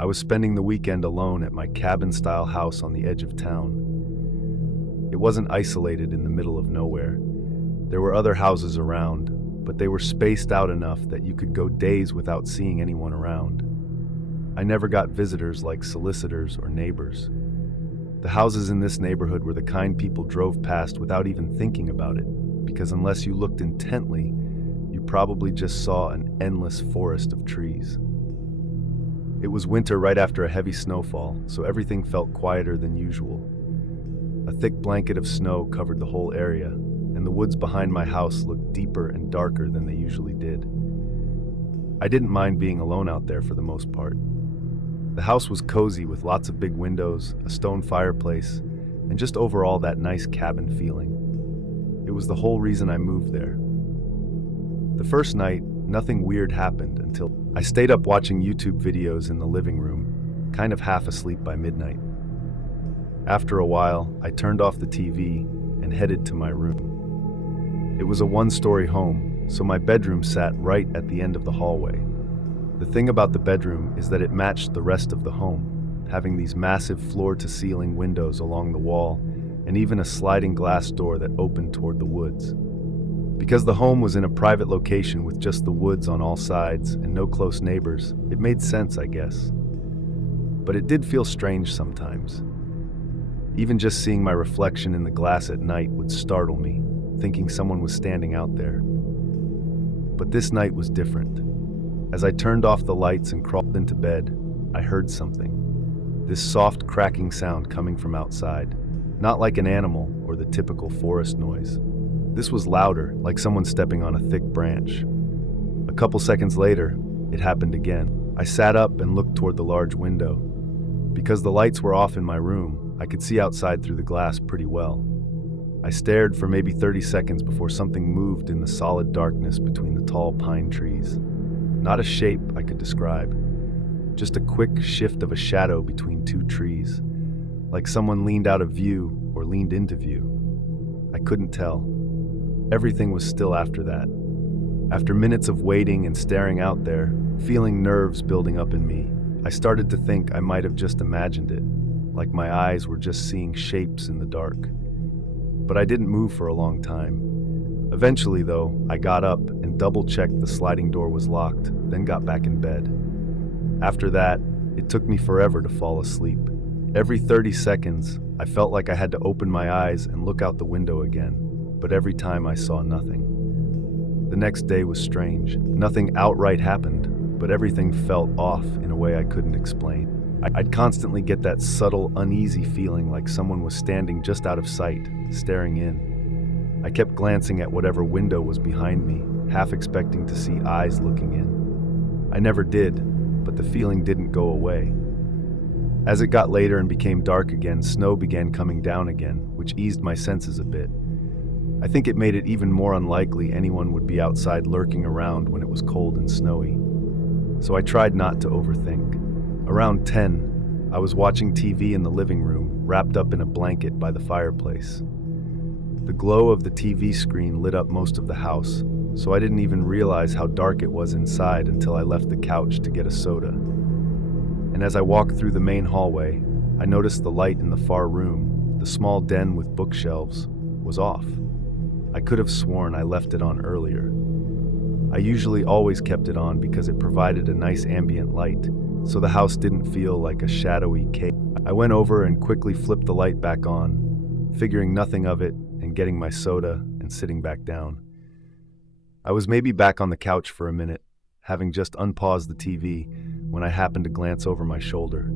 I was spending the weekend alone at my cabin-style house on the edge of town. It wasn't isolated in the middle of nowhere. There were other houses around, but they were spaced out enough that you could go days without seeing anyone around. I never got visitors like solicitors or neighbors. The houses in this neighborhood were the kind people drove past without even thinking about it, because unless you looked intently, you probably just saw an endless forest of trees. It was winter right after a heavy snowfall, so everything felt quieter than usual. A thick blanket of snow covered the whole area, and the woods behind my house looked deeper and darker than they usually did. I didn't mind being alone out there for the most part. The house was cozy with lots of big windows, a stone fireplace, and just overall that nice cabin feeling. It was the whole reason I moved there. The first night, nothing weird happened until I stayed up watching YouTube videos in the living room, kind of half asleep by midnight. After a while, I turned off the TV and headed to my room. It was a one-story home, so my bedroom sat right at the end of the hallway. The thing about the bedroom is that it matched the rest of the home, having these massive floor-to-ceiling windows along the wall and even a sliding glass door that opened toward the woods. Because the home was in a private location with just the woods on all sides and no close neighbors, it made sense, I guess. But it did feel strange sometimes. Even just seeing my reflection in the glass at night would startle me, thinking someone was standing out there. But this night was different. As I turned off the lights and crawled into bed, I heard something. This soft cracking sound coming from outside, not like an animal or the typical forest noise. This was louder, like someone stepping on a thick branch. A couple seconds later, it happened again. I sat up and looked toward the large window. Because the lights were off in my room, I could see outside through the glass pretty well. I stared for maybe 30 seconds before something moved in the solid darkness between the tall pine trees. Not a shape I could describe, just a quick shift of a shadow between two trees, like someone leaned out of view or leaned into view. I couldn't tell. Everything was still after that. After minutes of waiting and staring out there, feeling nerves building up in me, I started to think I might have just imagined it, like my eyes were just seeing shapes in the dark. But I didn't move for a long time. Eventually, though, I got up and double-checked the sliding door was locked, then got back in bed. After that, it took me forever to fall asleep. Every 30 seconds, I felt like I had to open my eyes and look out the window again. But every time I saw nothing. The next day was strange. Nothing outright happened, but everything felt off in a way I couldn't explain. I'd constantly get that subtle, uneasy feeling like someone was standing just out of sight, staring in. I kept glancing at whatever window was behind me, half expecting to see eyes looking in. I never did, but the feeling didn't go away. As it got later and became dark again, snow began coming down again, which eased my senses a bit. I think it made it even more unlikely anyone would be outside lurking around when it was cold and snowy. So I tried not to overthink. Around 10, I was watching TV in the living room, wrapped up in a blanket by the fireplace. The glow of the TV screen lit up most of the house, so I didn't even realize how dark it was inside until I left the couch to get a soda. And as I walked through the main hallway, I noticed the light in the far room, the small den with bookshelves, was off. I could have sworn I left it on earlier. I usually always kept it on because it provided a nice ambient light, so the house didn't feel like a shadowy cave. I went over and quickly flipped the light back on, figuring nothing of it and getting my soda and sitting back down. I was maybe back on the couch for a minute, having just unpaused the TV when I happened to glance over my shoulder.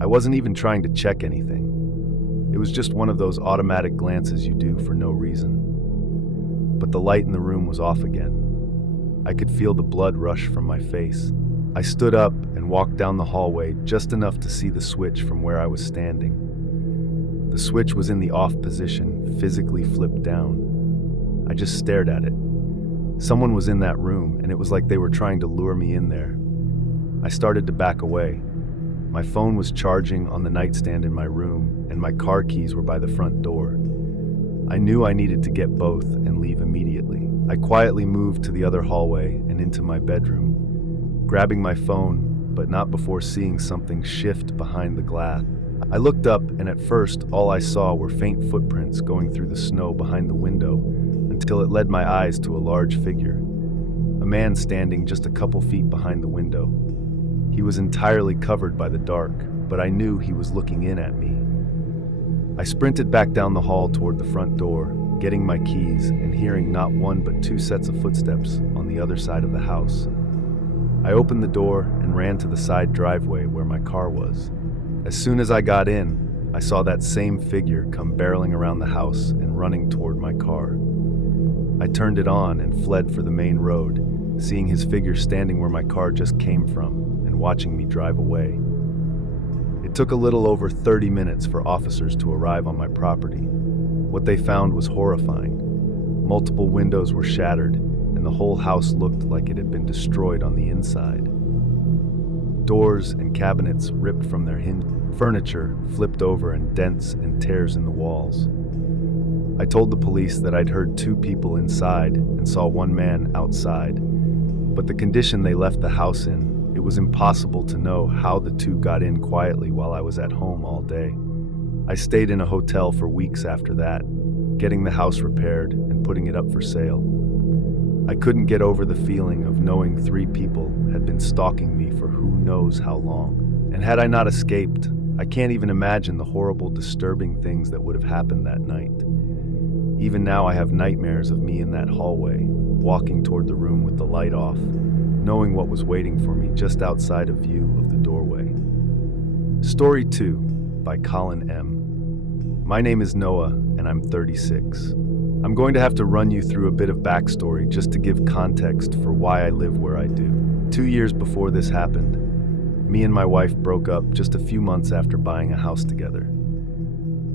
I wasn't even trying to check anything. It was just one of those automatic glances you do for no reason. But the light in the room was off again. I could feel the blood rush from my face. I stood up and walked down the hallway just enough to see the switch from where I was standing. The switch was in the off position, physically flipped down. I just stared at it. Someone was in that room, and it was like they were trying to lure me in there. I started to back away. My phone was charging on the nightstand in my room, and my car keys were by the front door. I knew I needed to get both and leave immediately. I quietly moved to the other hallway and into my bedroom. Grabbing my phone, but not before seeing something shift behind the glass. I looked up, and at first, all I saw were faint footprints going through the snow behind the window until it led my eyes to a large figure. A man standing just a couple feet behind the window. He was entirely covered by the dark, but I knew he was looking in at me. I sprinted back down the hall toward the front door, getting my keys and hearing not one but two sets of footsteps on the other side of the house. I opened the door and ran to the side driveway where my car was. As soon as I got in, I saw that same figure come barreling around the house and running toward my car. I turned it on and fled for the main road, seeing his figure standing where my car just came from and watching me drive away. It took a little over 30 minutes for officers to arrive on my property. What they found was horrifying. Multiple windows were shattered, and the whole house looked like it had been destroyed on the inside. Doors and cabinets ripped from their hinges, furniture flipped over, and dents and tears in the walls. I told the police that I'd heard two people inside and saw one man outside, but the condition they left the house in, it was impossible to know how the two got in quietly while I was at home all day. I stayed in a hotel for weeks after that, getting the house repaired and putting it up for sale. I couldn't get over the feeling of knowing three people had been stalking me for who knows how long. And had I not escaped, I can't even imagine the horrible, disturbing things that would have happened that night. Even now I have nightmares of me in that hallway, walking toward the room with the light off, knowing what was waiting for me just outside of view of the doorway. Story 2 by Colin M. My name is Noah, and I'm 36. I'm going to have to run you through a bit of backstory just to give context for why I live where I do. 2 years before this happened, me and my wife broke up just a few months after buying a house together.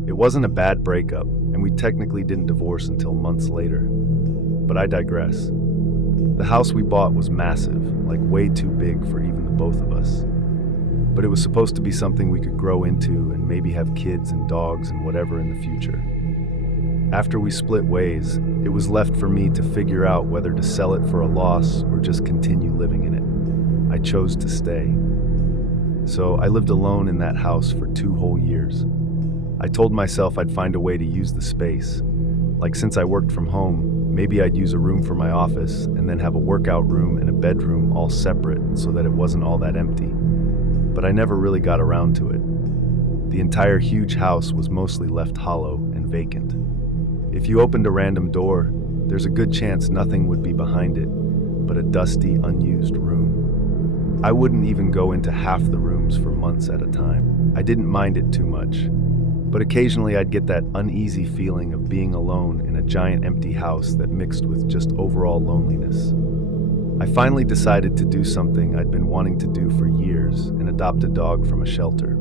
It wasn't a bad breakup, and we technically didn't divorce until months later. But I digress. The house we bought was massive, like way too big for even the both of us. But it was supposed to be something we could grow into and maybe have kids and dogs and whatever in the future. After we split ways, it was left for me to figure out whether to sell it for a loss or just continue living in it. I chose to stay. So I lived alone in that house for 2 whole years. I told myself I'd find a way to use the space. Like, since I worked from home, maybe I'd use a room for my office and then have a workout room and a bedroom all separate so that it wasn't all that empty. But I never really got around to it. The entire huge house was mostly left hollow and vacant. If you opened a random door, there's a good chance nothing would be behind it but a dusty, unused room. I wouldn't even go into half the rooms for months at a time. I didn't mind it too much, but occasionally I'd get that uneasy feeling of being alone in a giant empty house that mixed with just overall loneliness. I finally decided to do something I'd been wanting to do for years and adopt a dog from a shelter.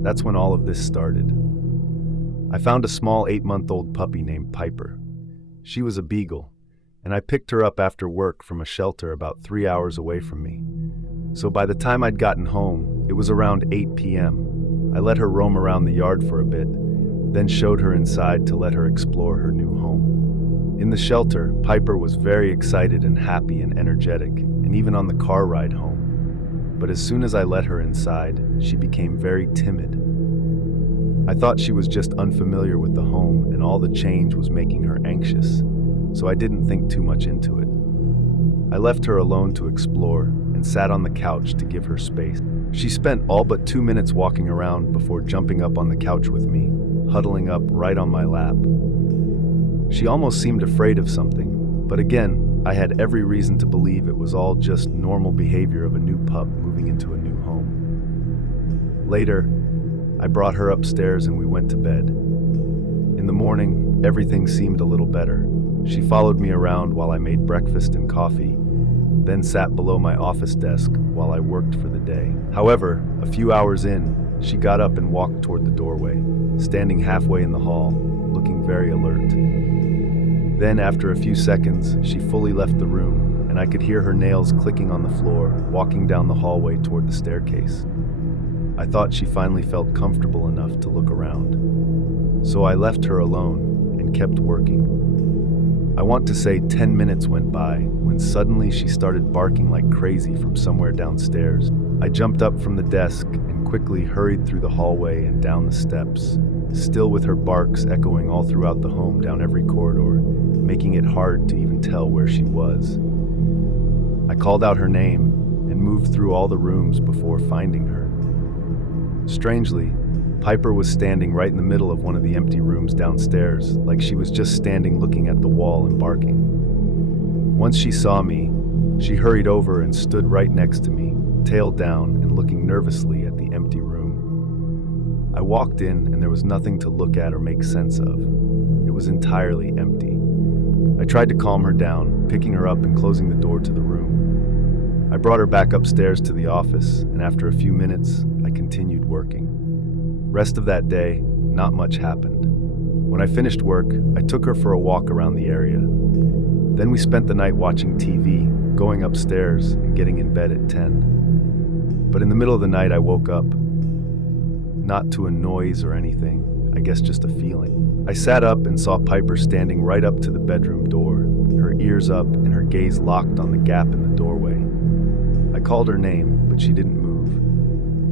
That's when all of this started. I found a small 8-month-old puppy named Piper. She was a beagle, and I picked her up after work from a shelter about 3 hours away from me. So by the time I'd gotten home, it was around 8 p.m. I let her roam around the yard for a bit, then showed her inside to let her explore her new home. In the shelter, Piper was very excited and happy and energetic, and even on the car ride home. But as soon as I let her inside, she became very timid. I thought she was just unfamiliar with the home, and all the change was making her anxious, so I didn't think too much into it. I left her alone to explore and sat on the couch to give her space. She spent all but 2 minutes walking around before jumping up on the couch with me, huddling up right on my lap. She almost seemed afraid of something, but again, I had every reason to believe it was all just normal behavior of a new pup moving into a new home. Later, I brought her upstairs and we went to bed. In the morning, everything seemed a little better. She followed me around while I made breakfast and coffee, then sat below my office desk while I worked for the day. However, a few hours in, she got up and walked toward the doorway, standing halfway in the hall, looking very alert. Then, after a few seconds, she fully left the room, and I could hear her nails clicking on the floor, walking down the hallway toward the staircase. I thought she finally felt comfortable enough to look around. So I left her alone and kept working. I want to say 10 minutes went by when suddenly she started barking like crazy from somewhere downstairs. I jumped up from the desk and quickly hurried through the hallway and down the steps, still with her barks echoing all throughout the home down every corridor, making it hard to even tell where she was. I called out her name and moved through all the rooms before finding her. Strangely, Piper was standing right in the middle of one of the empty rooms downstairs, like she was just standing looking at the wall and barking. Once she saw me, she hurried over and stood right next to me, tail down and looking nervously at the empty room. I walked in and there was nothing to look at or make sense of. It was entirely empty. I tried to calm her down, picking her up and closing the door to the room. I brought her back upstairs to the office, and after a few minutes, I continued working. Rest of that day, not much happened. When I finished work, I took her for a walk around the area. Then we spent the night watching TV, going upstairs and getting in bed at 10. But in the middle of the night, I woke up. Not to a noise or anything, I guess just a feeling. I sat up and saw Piper standing right up to the bedroom door, her ears up and her gaze locked on the gap in the doorway. I called her name, but she didn't move.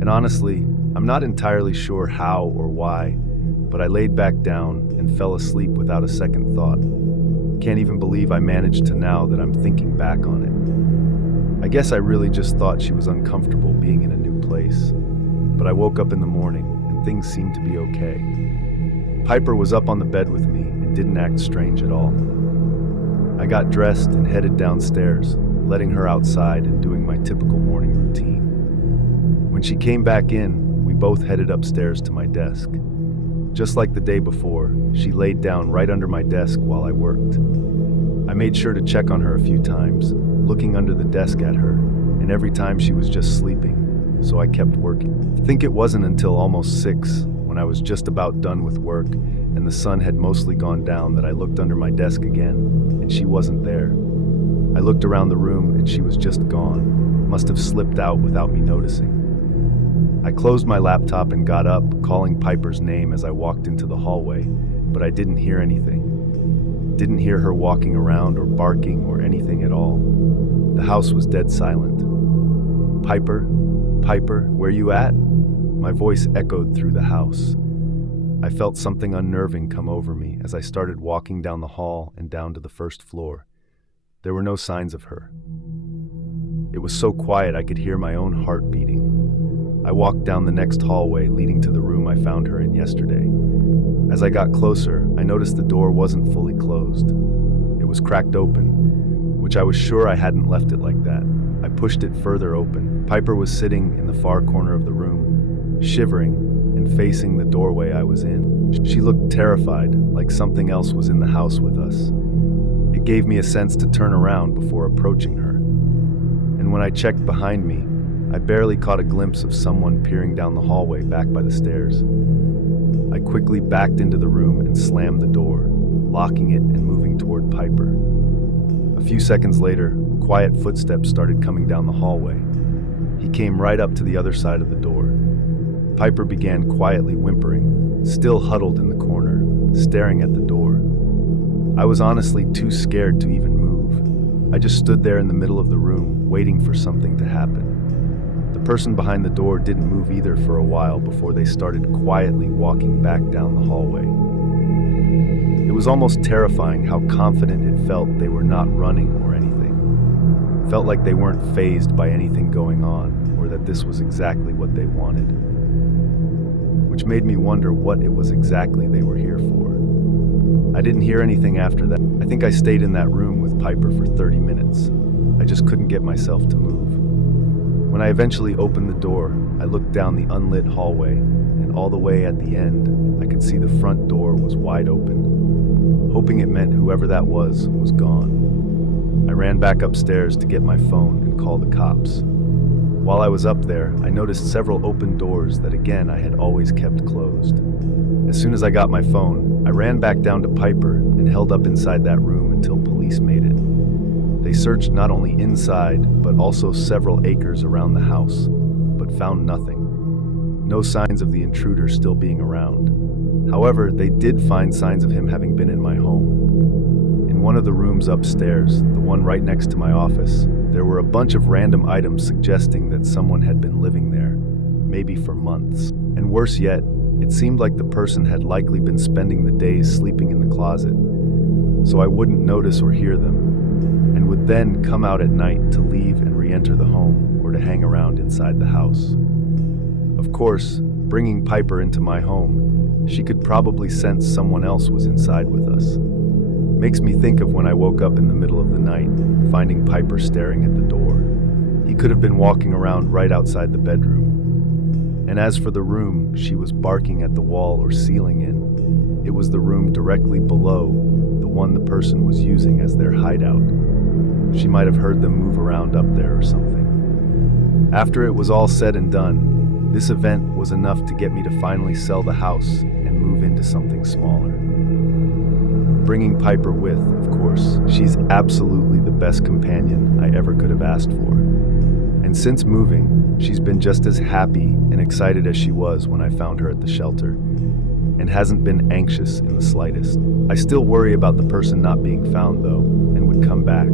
And honestly, I'm not entirely sure how or why, but I laid back down and fell asleep without a second thought. Can't even believe I managed to now that I'm thinking back on it. I guess I really just thought she was uncomfortable being in a new place. But I woke up in the morning and things seemed to be okay. Piper was up on the bed with me and didn't act strange at all. I got dressed and headed downstairs, letting her outside and doing my typical morning routine. When she came back in, we both headed upstairs to my desk. Just like the day before, she laid down right under my desk while I worked. I made sure to check on her a few times, looking under the desk at her, and every time she was just sleeping, so I kept working. I think it wasn't until almost 6, when I was just about done with work and the sun had mostly gone down, that I looked under my desk again, and she wasn't there. I looked around the room and she was just gone, must have slipped out without me noticing. I closed my laptop and got up, calling Piper's name as I walked into the hallway, but I didn't hear anything. Didn't hear her walking around or barking or anything at all. The house was dead silent. Piper, Piper, where you at? My voice echoed through the house. I felt something unnerving come over me as I started walking down the hall and down to the first floor. There were no signs of her. It was so quiet I could hear my own heart beating. I walked down the next hallway leading to the room I found her in yesterday. As I got closer, I noticed the door wasn't fully closed. It was cracked open, which I was sure I hadn't left it like that. I pushed it further open. Piper was sitting in the far corner of the room, shivering and facing the doorway I was in. She looked terrified, like something else was in the house with us. It gave me a sense to turn around before approaching her. And when I checked behind me, I barely caught a glimpse of someone peering down the hallway back by the stairs. I quickly backed into the room and slammed the door, locking it and moving toward Piper. A few seconds later, quiet footsteps started coming down the hallway. He came right up to the other side of the door. Piper began quietly whimpering, still huddled in the corner, staring at the door. I was honestly too scared to even move. I just stood there in the middle of the room, waiting for something to happen. The person behind the door didn't move either for a while before they started quietly walking back down the hallway. It was almost terrifying how confident it felt they were not running or anything. It felt like they weren't fazed by anything going on, or that this was exactly what they wanted. Which made me wonder what it was exactly they were here for. I didn't hear anything after that. I think I stayed in that room with Piper for 30 minutes. I just couldn't get myself to move. When I eventually opened the door, I looked down the unlit hallway, and all the way at the end, I could see the front door was wide open, hoping it meant whoever that was gone. I ran back upstairs to get my phone and call the cops. While I was up there, I noticed several open doors that again I had always kept closed. As soon as I got my phone, I ran back down to Piper and held up inside that room until police made it. They searched not only inside, but also several acres around the house, but found nothing. No signs of the intruder still being around. However, they did find signs of him having been in my home. In one of the rooms upstairs, the one right next to my office, there were a bunch of random items suggesting that someone had been living there, maybe for months. And worse yet, it seemed like the person had likely been spending the days sleeping in the closet, so I wouldn't notice or hear them, and would then come out at night to leave and re-enter the home or to hang around inside the house. Of course, bringing Piper into my home, she could probably sense someone else was inside with us. Makes me think of when I woke up in the middle of the night, finding Piper staring at the door. He could have been walking around right outside the bedroom. And as for the room she was barking at the wall or ceiling in, it was the room directly below the one the person was using as their hideout. She might have heard them move around up there or something. After it was all said and done, this event was enough to get me to finally sell the house and move into something smaller. Bringing Piper with, of course. She's absolutely the best companion I ever could have asked for. And since moving, she's been just as happy and excited as she was when I found her at the shelter, and hasn't been anxious in the slightest. I still worry about the person not being found, though, and would come back.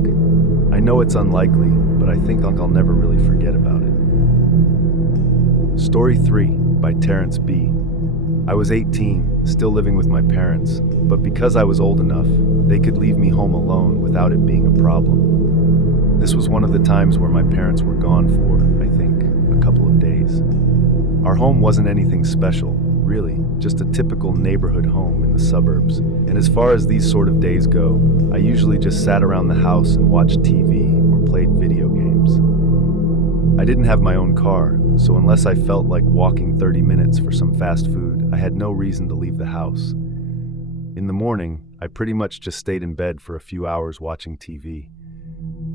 I know it's unlikely, but I think I'll never really forget about it. Story 3 by Terrence B. I was 18, still living with my parents, but because I was old enough, they could leave me home alone without it being a problem. This was one of the times where my parents were gone for, I think, a couple of days. Our home wasn't anything special, really, just a typical neighborhood home in the suburbs. And as far as these sort of days go, I usually just sat around the house and watched TV or played video games. I didn't have my own car, so unless I felt like walking 30 minutes for some fast food, I had no reason to leave the house. In the morning, I pretty much just stayed in bed for a few hours watching TV,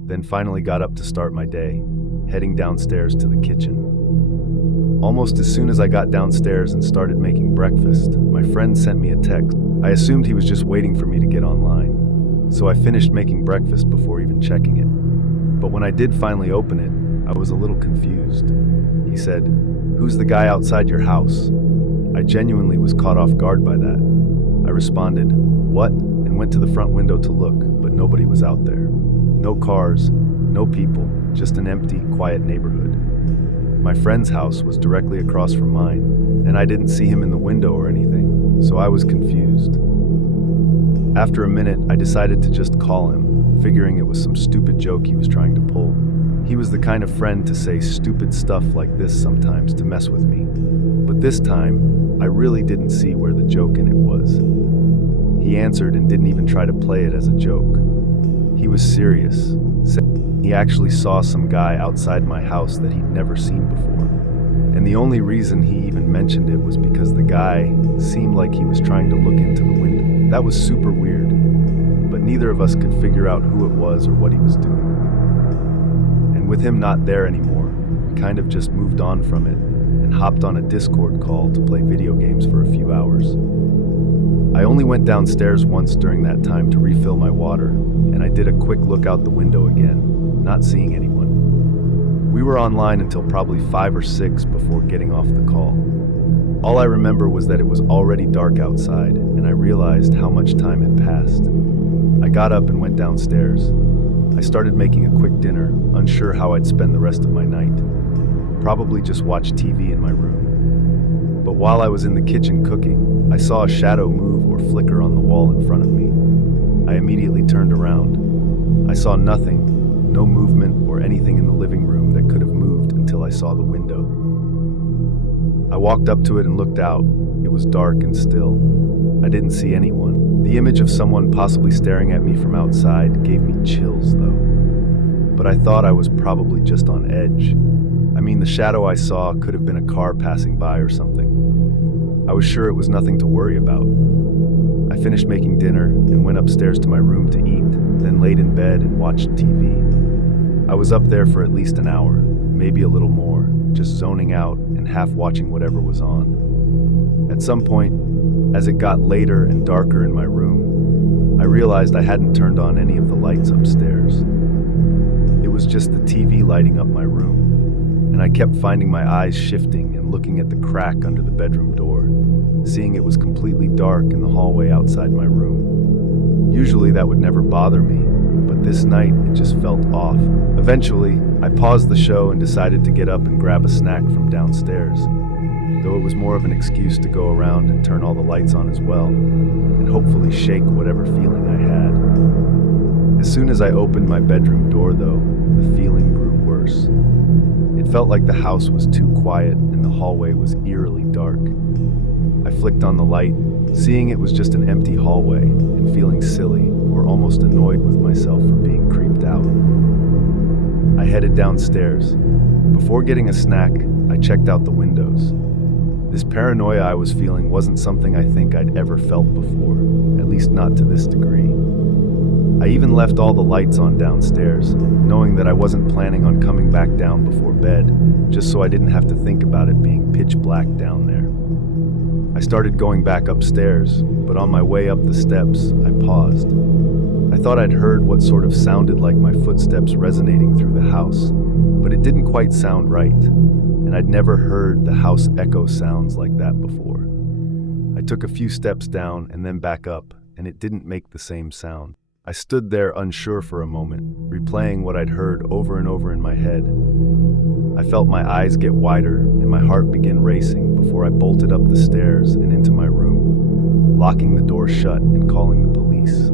then finally got up to start my day, heading downstairs to the kitchen. Almost as soon as I got downstairs and started making breakfast, my friend sent me a text. I assumed he was just waiting for me to get online, so I finished making breakfast before even checking it. But when I did finally open it, I was a little confused. He said, "Who's the guy outside your house?" I genuinely was caught off guard by that. I responded, "What?" and went to the front window to look, but nobody was out there. No cars, no people, just an empty, quiet neighborhood. My friend's house was directly across from mine, and I didn't see him in the window or anything, so I was confused. After a minute, I decided to just call him, figuring it was some stupid joke he was trying to pull. He was the kind of friend to say stupid stuff like this sometimes to mess with me. But this time, I really didn't see where the joke in it was. He answered and didn't even try to play it as a joke. He was serious, saying he actually saw some guy outside my house that he'd never seen before. And the only reason he even mentioned it was because the guy seemed like he was trying to look into the window. That was super weird, but neither of us could figure out who it was or what he was doing. And with him not there anymore, we kind of just moved on from it and hopped on a Discord call to play video games for a few hours. I only went downstairs once during that time to refill my water, and I did a quick look out the window again, not seeing anyone. We were online until probably 5 or 6 before getting off the call. All I remember was that it was already dark outside, and I realized how much time had passed. I got up and went downstairs. I started making a quick dinner, unsure how I'd spend the rest of my night. Probably just watch TV in my room. But while I was in the kitchen cooking, I saw a shadow move or flicker on the wall in front of me. I immediately turned around. I saw nothing, no movement or anything in the living room that could have moved until I saw the window. I walked up to it and looked out. It was dark and still. I didn't see anyone. The image of someone possibly staring at me from outside gave me chills, though. But I thought I was probably just on edge. I mean, the shadow I saw could have been a car passing by or something. I was sure it was nothing to worry about. I finished making dinner and went upstairs to my room to eat, then laid in bed and watched TV. I was up there for at least an hour, maybe a little more, just zoning out and half watching whatever was on. At some point, as it got later and darker in my room, I realized I hadn't turned on any of the lights upstairs. It was just the TV lighting up my room, and I kept finding my eyes shifting and looking at the crack under the bedroom door, seeing it was completely dark in the hallway outside my room. Usually that would never bother me, but this night it just felt off. Eventually, I paused the show and decided to get up and grab a snack from downstairs, though it was more of an excuse to go around and turn all the lights on as well, and hopefully shake whatever feeling I had. As soon as I opened my bedroom door, though, the feeling grew worse. It felt like the house was too quiet and the hallway was eerily dark. I flicked on the light, seeing it was just an empty hallway, and feeling silly or almost annoyed with myself for being creeped out. I headed downstairs. Before getting a snack, I checked out the windows. This paranoia I was feeling wasn't something I think I'd ever felt before, at least not to this degree. I even left all the lights on downstairs, knowing that I wasn't planning on coming back down before bed, just so I didn't have to think about it being pitch black down there. I started going back upstairs, but on my way up the steps, I paused. I thought I'd heard what sort of sounded like my footsteps resonating through the house, but it didn't quite sound right, and I'd never heard the house echo sounds like that before. I took a few steps down and then back up, and it didn't make the same sound. I stood there unsure for a moment, replaying what I'd heard over and over in my head. I felt my eyes get wider and my heart begin racing before I bolted up the stairs and into my room, locking the door shut and calling the police.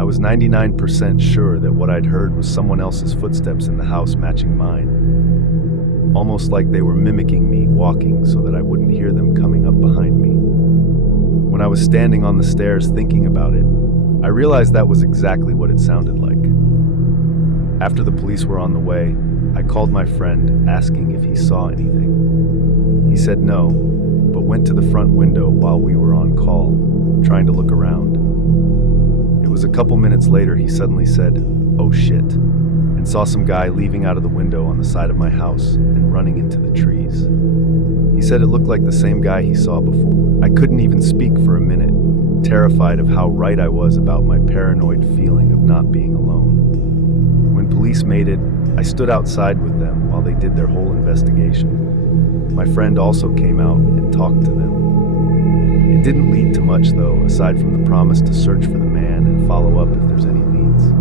I was 99% sure that what I'd heard was someone else's footsteps in the house matching mine, almost like they were mimicking me walking so that I wouldn't hear them coming up behind me. When I was standing on the stairs thinking about it, I realized that was exactly what it sounded like. After the police were on the way, I called my friend asking if he saw anything. He said no, but went to the front window while we were on call, trying to look around. It was a couple minutes later he suddenly said, "Oh shit," and saw some guy leaving out of the window on the side of my house and running into the trees. He said it looked like the same guy he saw before. I couldn't even speak for a minute, terrified of how right I was about my paranoid feeling of not being alone. When police made it, I stood outside with them while they did their whole investigation. My friend also came out and talked to them. It didn't lead to much though, aside from the promise to search for the man and follow up if there's any leads.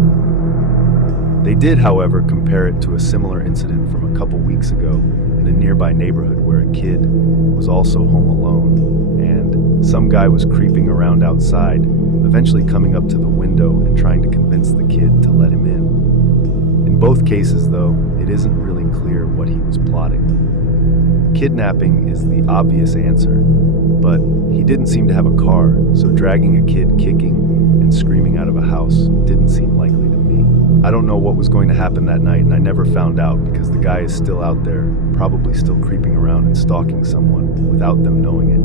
They did, however, compare it to a similar incident from a couple weeks ago in a nearby neighborhood where a kid was also home alone, and some guy was creeping around outside, eventually coming up to the window and trying to convince the kid to let him in. In both cases, though, it isn't really clear what he was plotting. Kidnapping is the obvious answer, but he didn't seem to have a car, so dragging a kid kicking and screaming out of a house didn't seem likely to me. I don't know what was going to happen that night, and I never found out because the guy is still out there, probably still creeping around and stalking someone without them knowing it.